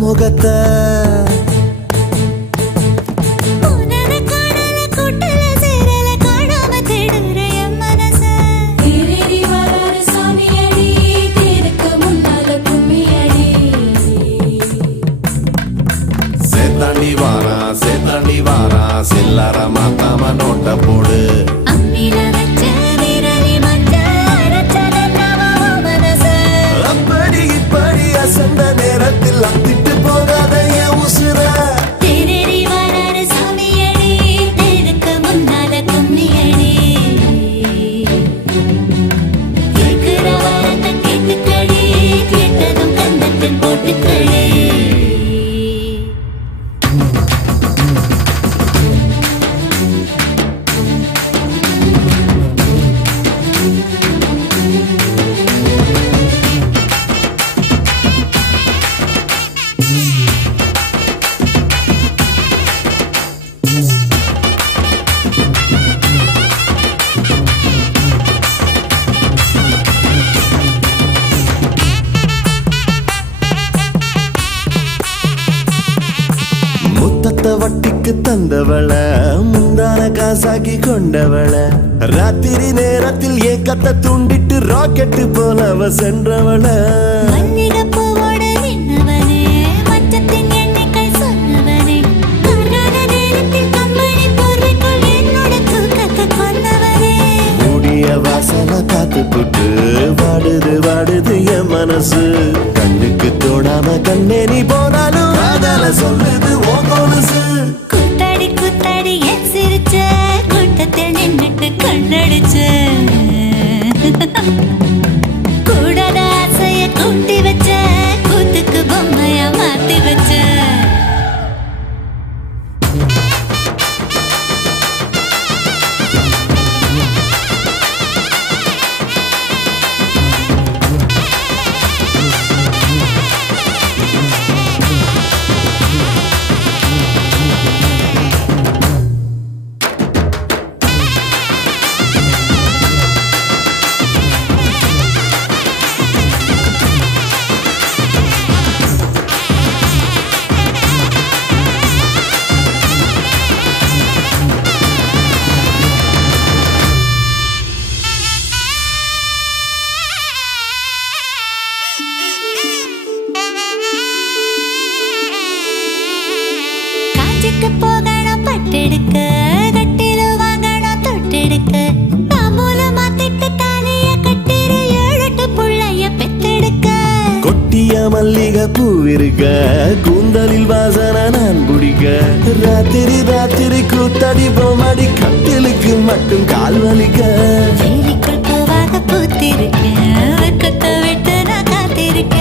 முகத்தை சேத்தாண்டி வாரா சில்லற மாத்தாம நோட்ட போடு அப்படி இப்படி அசந்த நேரத்தில் அத்திட்டு போகாத என் உசுர வட்டிக்கு தந்தவள முந்தான காசாக்கி கொண்டவள ராத்திரி நேரத்தில் ஏக்கத்தை தூண்டிட்டு ராக்கெட்டு போல அவ சென்றவள மூடிய வாசல காத்து புட்டு வாடுது வாடுது என் மனசு கண்ணுக்கு தோடாம கண்ணே நீ போனாலும் காதல சொல்லுது குத்தாடி குத்தாடி என் சிரிச்ச கூட்டத்தில் நின்னுட்டு கண்ணடிச்ச கூடாத ஆசைய கூட்டி வச்ச கூத்துக்கு பொம்மையா மாத்தி வச்ச போகணும் பட்டெடுக்க கட்டில வாங்கணும் தொட்டெடுக்க தாமூல மாத்திட்டு தாலிய கட்டிரு 7-8 புள்ளைய பெத்தெடுக்க கொட்டிய மல்லிகை பூவிருக்க கூந்தலில் வாசன நான் பிடிக்க ராத்திரி ராத்திரி கூத்தடி போமாடி கட்டிலுக்கு மட்டும் கால் வலிக்க வேலிக்குள் பூவாக பூத்திருக்க வெக்கத்தை விட்டு நான் காத்திருக்க